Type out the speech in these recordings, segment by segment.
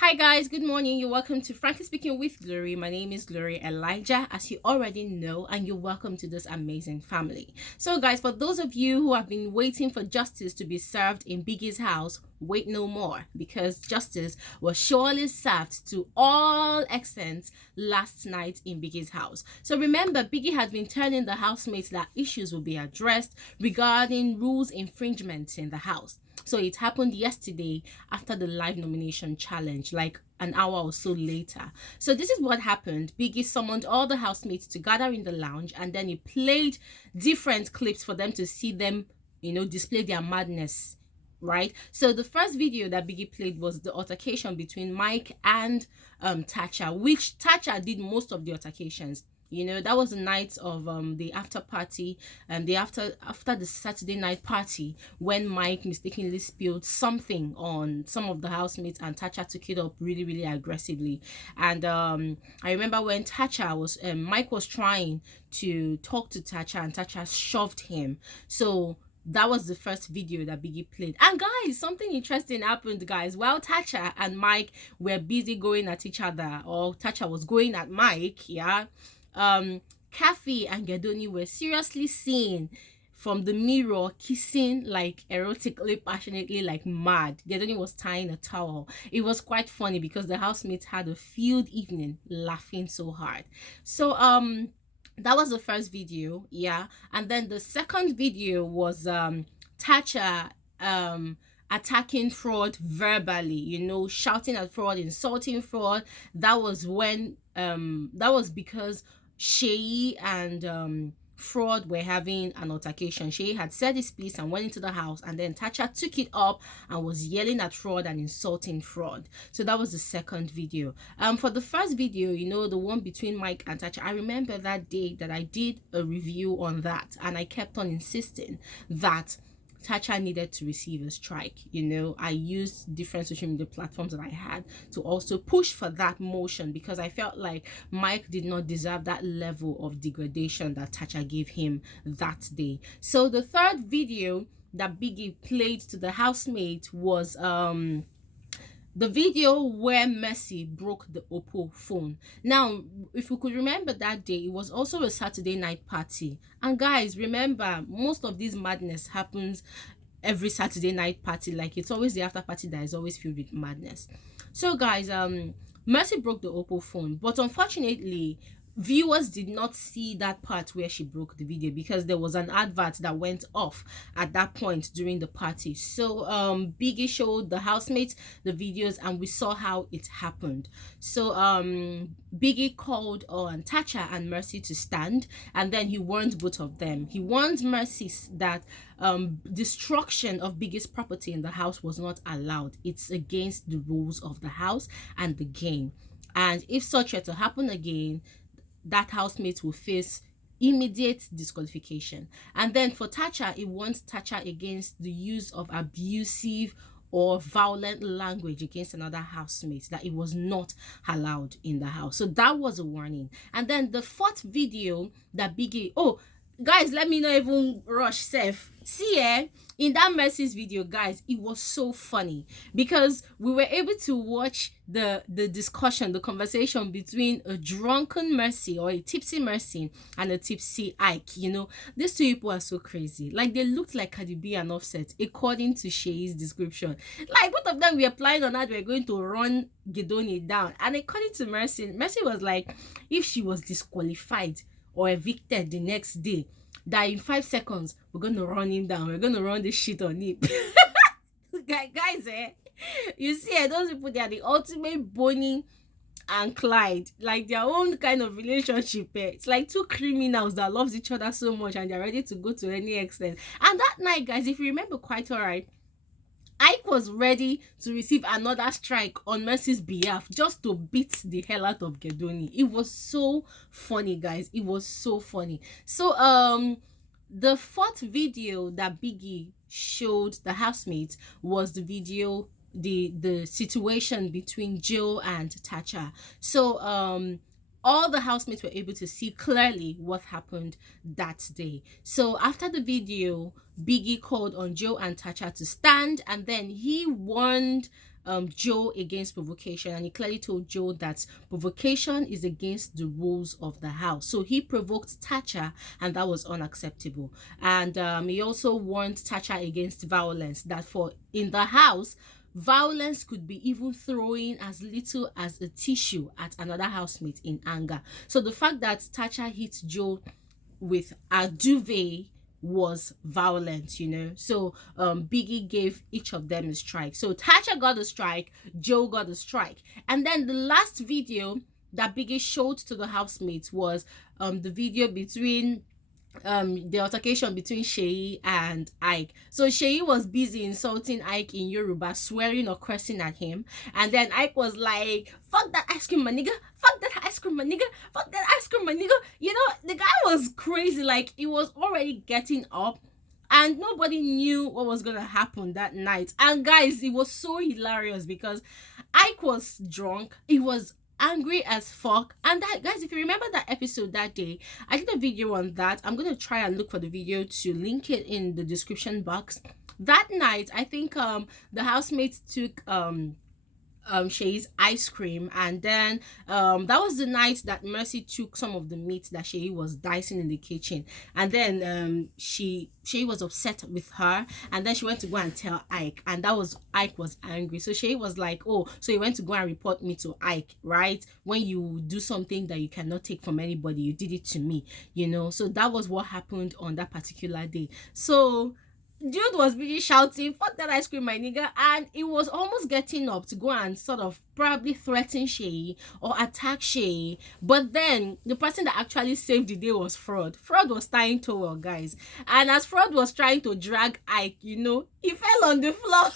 Hi guys, good morning. You're welcome to Frankly Speaking with Glory. My name is Glory Elijah, as you already know, and you're welcome to this amazing family. So guys, for those of you who have been waiting for justice to be served in Biggie's house, wait no more, because justice was surely served to all extents last night in Biggie's house. So remember, Biggie had been telling the housemates that issues will be addressed regarding rules infringements in the house. So it happened yesterday after the live nomination challenge, like an hour or so later. So this is what happened. Biggie summoned all the housemates to gather in the lounge, and then he played different clips for them to see them, display their madness. Right. So the first video that Biggie played was the altercation between Mike and TACHA, which TACHA did most of the altercations. That was the night of the after party, and the after the Saturday night party, when Mike mistakenly spilled something on some of the housemates, and TACHA took it up really, really aggressively. And I remember when TACHA was Mike was trying to talk to TACHA, and TACHA shoved him. So that was the first video that Biggie played. And guys, something interesting happened, guys. While TACHA and Mike were busy going at each other, or TACHA was going at Mike, Khafi and Gedoni were seriously seen from the mirror kissing like erotically, passionately, like mad. Gedoni was tying a towel. It was quite funny because the housemates had a field evening laughing so hard. So that was the first video, and then the second video was TACHA attacking fraud verbally, shouting at fraud, insulting fraud. That was because Shay and fraud were having an altercation. Shay had said his piece and went into the house, and then TACHA took it up and was yelling at fraud and insulting fraud. So that was the second video. For the first video, the one between Mike and TACHA, I remember that day that I did a review on that, and I kept on insisting that TACHA needed to receive a strike. I used different social media platforms that I had to also push for that motion, because I felt like Mike did not deserve that level of degradation that TACHA gave him that day. So the third video that Biggie played to the housemate was the video where Mercy broke the Oppo phone. Now, if you could remember that day, it was also a Saturday night party. And guys, remember, most of this madness happens every Saturday night party. Like, it's always the after party that is always filled with madness. So guys, Mercy broke the Oppo phone, but unfortunately, viewers did not see that part where she broke the video, because there was an advert that went off at that point during the party. So Biggie showed the housemates the videos, and we saw how it happened. So Biggie called on TACHA and Mercy to stand, and then he warned both of them. He warned Mercy that destruction of Biggie's property in the house was not allowed. It's against the rules of the house and the game, and if such were to happen again, that housemate will face immediate disqualification. And then for TACHA, it warns TACHA against the use of abusive or violent language against another housemate, that it was not allowed in the house. So that was a warning. And then the fourth video that Biggie, guys, let me not even rush self. See, in that Mercy's video, guys, it was so funny, because we were able to watch the discussion, the conversation between a drunken Mercy, or a tipsy Mercy, and a tipsy Ike. These two people are so crazy. Like, they looked like Cardi B and Offset, according to Shay's description. Like, both of them were planning on that we're going to run Gedoni down. And according to Mercy was like, if she was disqualified or evicted the next day, that in 5 seconds we're gonna run him down, we're gonna run this shit on him. guys, you see, those people, they are the ultimate Bonnie and Clyde, like their own kind of relationship. It's like two criminals that loves each other so much, and they're ready to go to any extent. And that night, guys, if you remember quite all right, Ike was ready to receive another strike on Mercy's behalf, just to beat the hell out of Gedoni. It was so funny, guys. It was so funny. So the fourth video that Biggie showed the housemates was the video, the situation between Joe and TACHA. So all the housemates were able to see clearly what happened that day. So after the video, Biggie called on Joe and TACHA to stand, and then he warned Joe against provocation, and he clearly told Joe that provocation is against the rules of the house. So he provoked TACHA, and that was unacceptable. And he also warned TACHA against violence, that for in the house, violence could be even throwing as little as a tissue at another housemate in anger. So the fact that TACHA hit Joe with a duvet was violent, you know. So Biggie gave each of them a strike. So TACHA got a strike, Joe got a strike. And then the last video that Biggie showed to the housemates was the video between the altercation between Sheyi and Ike. So Sheyi was busy insulting Ike in Yoruba, swearing or cursing at him, and then Ike was like, fuck that ice cream, my nigga, fuck that ice cream, my nigga, fuck that ice cream, my nigga. You know, the guy was crazy. Like, he was already getting up, and nobody knew what was gonna happen that night. And guys, it was so hilarious because Ike was drunk, he was angry as fuck. And that, guys, if you remember that episode that day, I did a video on that. I'm gonna try and look for the video to link it in the description box. That night, I think the housemates took Shay's ice cream, and then that was the night that Mercy took some of the meat that Shay was dicing in the kitchen, and then Shay was upset with her, and then she went to go and tell Ike, and that was Ike was angry. So Shay was like, oh, so you went to go and report me to Ike, right? When you do something that you cannot take from anybody, you did it to me, you know. So that was what happened on that particular day. So Jude was really shouting, fuck that ice cream, my nigga, and it was almost getting up to go and sort of probably threaten Shay or attack Shay. But then the person that actually saved the day was Fraud. Fraud was tying towel, guys. And as Fraud was trying to drag Ike, you know, he fell on the floor.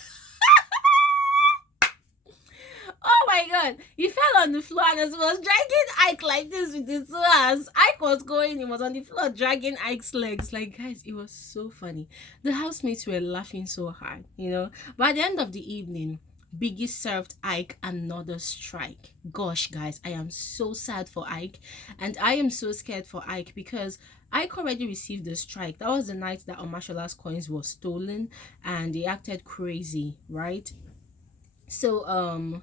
Oh my god, he fell on the floor, and as he was dragging Ike like this with his two hands, Ike was going, he was on the floor dragging Ike's legs. Like, guys, it was so funny. The housemates were laughing so hard, you know. But at the end of the evening, Biggie served Ike another strike. Gosh, guys, I am so sad for Ike, and I am so scared for Ike because Ike already received the strike. That was the night that Omashola's coins were stolen, and he acted crazy, right? So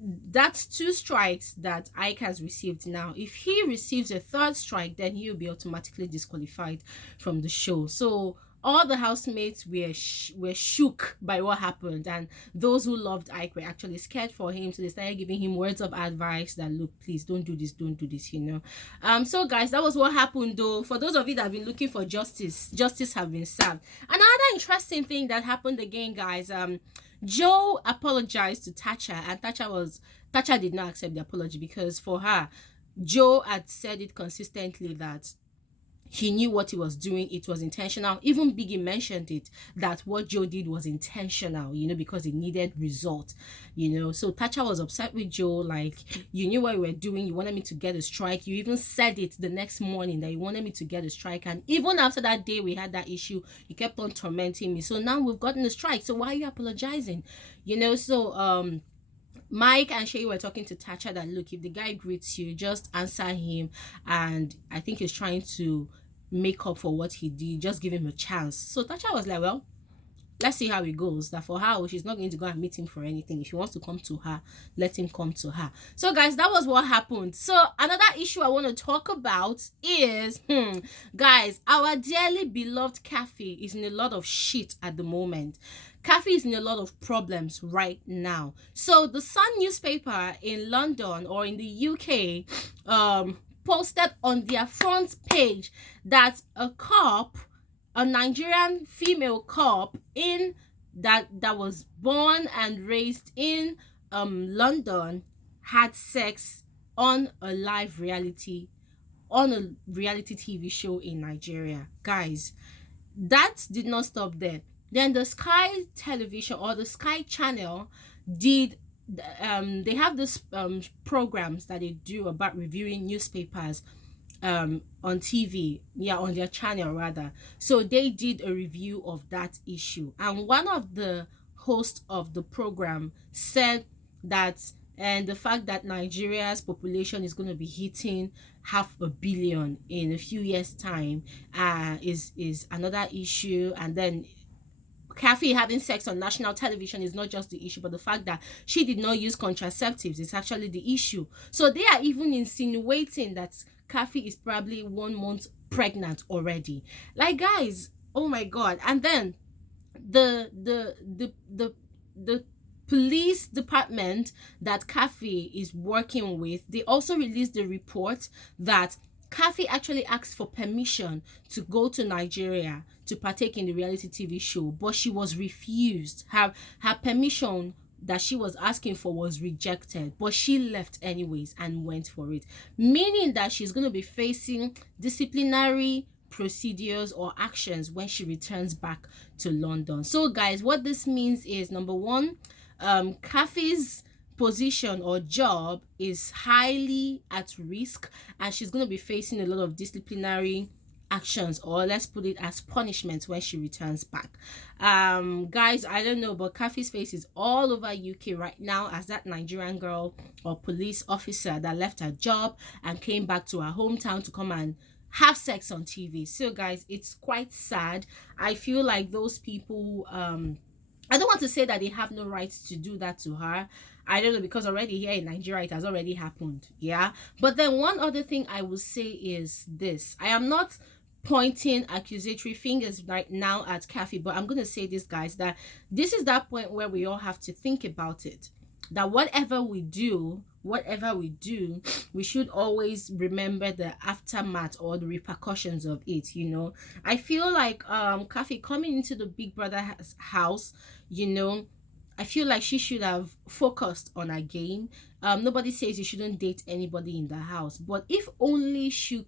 that's 2 strikes that Ike has received. Now if he receives a 3rd strike, then he will be automatically disqualified from the show. So all the housemates were shook by what happened, and those who loved Ike were actually scared for him, so they started giving him words of advice that, look, please don't do this, you know. So guys, that was what happened. Though, for those of you that have been looking for justice have been served. Another interesting thing that happened again, guys, Joe apologized to TACHA, and TACHA did not accept the apology because for her, Joe had said it consistently that he knew what he was doing, it was intentional. Even Biggie mentioned it, that what Joe did was intentional, you know, because it needed result, you know. So TACHA was upset with Joe, like, you knew what you were doing, you wanted me to get a strike, you even said it the next morning that you wanted me to get a strike, and even after that day we had that issue, you kept on tormenting me. So now we've gotten a strike, so why are you apologizing, you know? So Mike and Shay were talking to TACHA that, look, if the guy greets you, just answer him, and I think he's trying to make up for what he did, just give him a chance. So TACHA was like, well, let's see how it goes. That for her, she's not going to go and meet him for anything. If he wants to come to her, let him come to her. So guys, that was what happened. So another issue I want to talk about is guys, our dearly beloved Khafi is in a lot of shit at the moment. Khafi is in a lot of problems right now. So the Sun newspaper in London, or in the UK, posted on their front page that a cop, a Nigerian female cop that was born and raised in London, had sex on a reality TV show in Nigeria. Guys, that did not stop there. Then the Sky Television, or the Sky Channel, did they have this programs that they do about reviewing newspapers on TV, on their channel rather. So they did a review of that issue, and one of the hosts of the program said that, and the fact that Nigeria's population is going to be hitting 500 million in a few years time is another issue. And then Khafi having sex on national television is not just the issue, but the fact that she did not use contraceptives is actually the issue. So they are even insinuating that Khafi is probably 1 month pregnant already. Like, guys, oh my god. And then the police department that Khafi is working with, they also released the report that Khafi actually asked for permission to go to Nigeria to partake in the reality TV show, but she was refused. Her permission that she was asking for was rejected, but she left anyways and went for it, meaning that she's going to be facing disciplinary procedures or actions when she returns back to London. So guys, what this means is, number one, Khafi's position or job is highly at risk, and she's going to be facing a lot of disciplinary actions, or let's put it as punishment, when she returns back. Guys, I don't know, but Khafi's face is all over UK right now as that Nigerian girl or police officer that left her job and came back to her hometown to come and have sex on TV. So guys, it's quite sad. I feel like those people, I don't want to say that they have no right to do that to her. I don't know, because already here in Nigeria it has already happened. Yeah. But then one other thing I will say is this. I am not pointing accusatory fingers right now at Khafi, but I'm going to say this, guys, that this is that point where we all have to think about it. That whatever we do, we should always remember the aftermath or the repercussions of it, you know. I feel like Khafi coming into the Big Brother house, you know, I feel like she should have focused on her game. Nobody says you shouldn't date anybody in the house, but if only she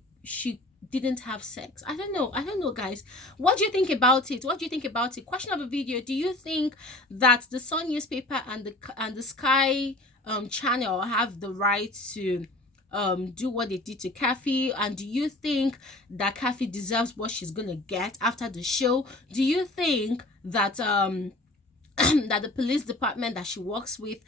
didn't have sex. I don't know, guys. What do you think about it? Question of a video: do you think that the Sun newspaper and the Sky channel have the right to do what they did to Khafi? And do you think that Khafi deserves what she's gonna get after the show? Do you think that that the police department that she works with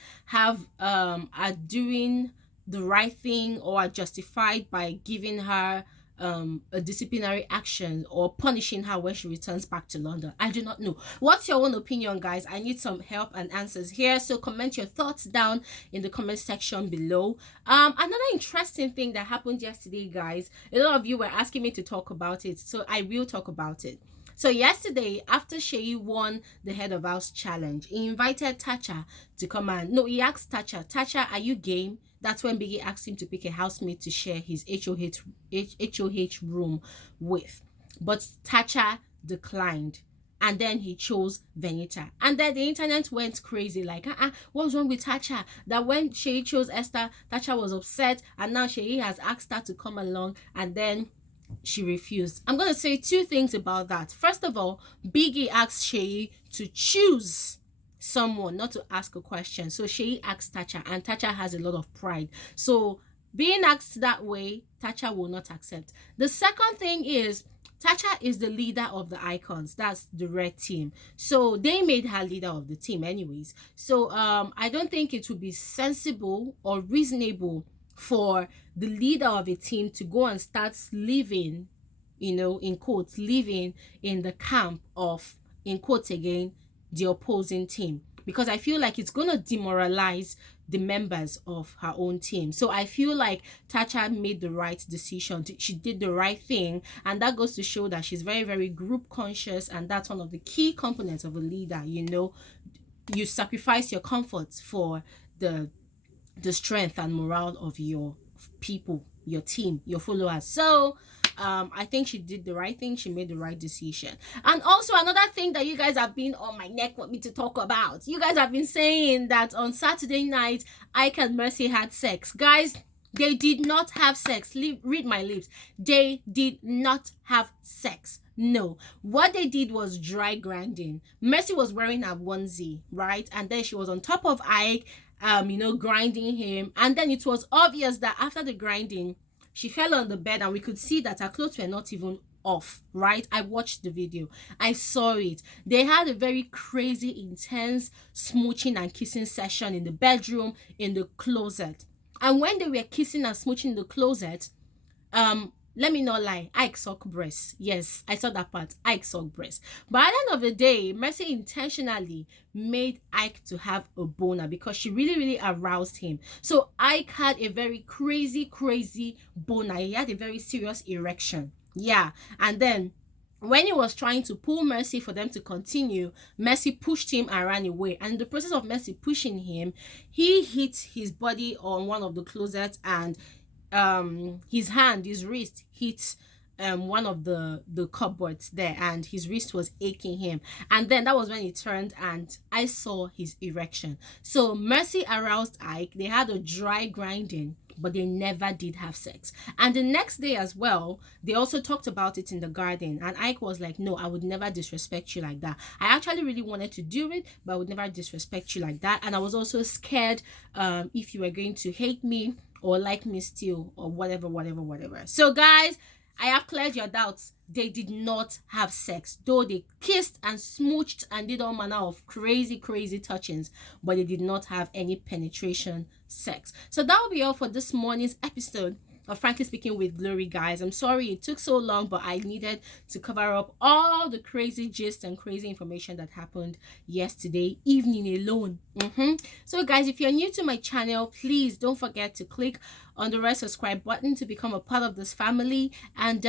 are doing the right thing, or are justified by giving her a disciplinary action or punishing her when she returns back to London? I do not know. What's your own opinion, guys? I need some help and answers here, so comment your thoughts down in the comment section below. Another interesting thing that happened yesterday, guys, a lot of you were asking me to talk about it, so I will talk about it. So yesterday, after Sheyi won the Head of House challenge, he invited TACHA to come and, no, he asked TACHA, are you game? That's when Biggie asked him to pick a housemate to share his HOH room with. But TACHA declined. And then he chose Venita. And then the internet went crazy. Like, what's wrong with TACHA? That when Sheyi chose Esther, TACHA was upset. And now Sheyi has asked her to come along. And then she refused. I'm going to say two things about that. First of all, Biggie asked Sheyi to choose someone, not to ask a question. So Sheyi asked TACHA, and TACHA has a lot of pride. So being asked that way, TACHA will not accept. The second thing is, TACHA is the leader of the Icons. That's the red team. So they made her leader of the team anyways. So I don't think it would be sensible or reasonable for the leader of a team to go and start living, you know, in quotes, living in the camp of, in quotes again, the opposing team, because I feel like it's going to demoralize the members of her own team. So I feel like TACHA made the right decision. She did the right thing, and that goes to show that she's very, very group conscious, and that's one of the key components of a leader. You know, you sacrifice your comforts for the strength and morale of your people, your team, your followers. So I think she did the right thing. She made the right decision. And also another thing that you guys have been on my neck want me to talk about. You guys have been saying that on Saturday night, Ike and Mercy had sex. Guys, they did not have sex. Read my lips. They did not have sex. No. What they did was dry grinding. Mercy was wearing a onesie, right? And then she was on top of Ike, you know, grinding him. And then it was obvious that after the grinding, she fell on the bed, and we could see that her clothes were not even off, right? I watched the video. I saw it. They had a very crazy, intense smooching and kissing session in the bedroom, in the closet. And when they were kissing and smooching in the closet, let me not lie, Ike suck breast. Yes, I saw that part. Ike suck breast. But at the end of the day, Mercy intentionally made Ike to have a boner because she really, really aroused him. So Ike had a very crazy boner. He had a very serious erection. Yeah. And then when he was trying to pull Mercy for them to continue, Mercy pushed him and ran away. And in the process of Mercy pushing him, he hit his body on one of the closets, and his wrist hit one of the cupboards there, and his wrist was aching him. And then that was when he turned and I saw his erection. So Mercy aroused Ike. They had a dry grinding, but they never did have sex. And the next day as well, they also talked about it in the garden, and Ike was like, no, I would never disrespect you like that. I actually really wanted to do it, but I would never disrespect you like that. And I was also scared if you were going to hate me or like me still, or whatever. So guys, I have cleared your doubts. They did not have sex, though they kissed and smooched and did all manner of crazy touchings, but they did not have any penetration sex. So that will be all for this morning's episode of Frankly Speaking with Glory, guys. I'm sorry it took so long, but I needed to cover up all the crazy gist and crazy information that happened yesterday evening alone. So guys, if you're new to my channel, please don't forget to click on the red subscribe button to become a part of this family. And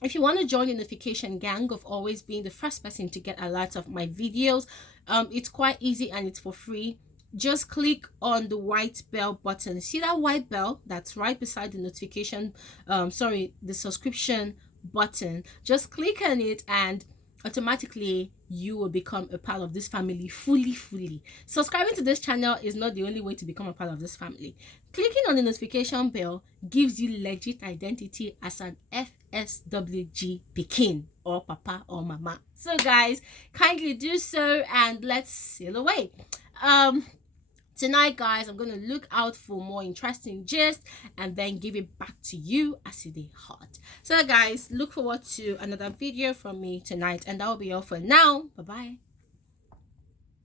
if you want to join the notification gang of always being the first person to get alerts of my videos, it's quite easy and it's for free. Just click on the white bell button. See that white bell that's right beside the notification, the subscription button. Just click on it and automatically you will become a part of this family fully. Subscribing to this channel is not the only way to become a part of this family. Clicking on the notification bell gives you legit identity as an FSWG Pekin or Papa or Mama. So guys, kindly do so and let's sail away. Tonight, guys, I'm going to look out for more interesting gist and then give it back to you as it is hot. So, guys, look forward to another video from me tonight. And that will be all for now. Bye-bye.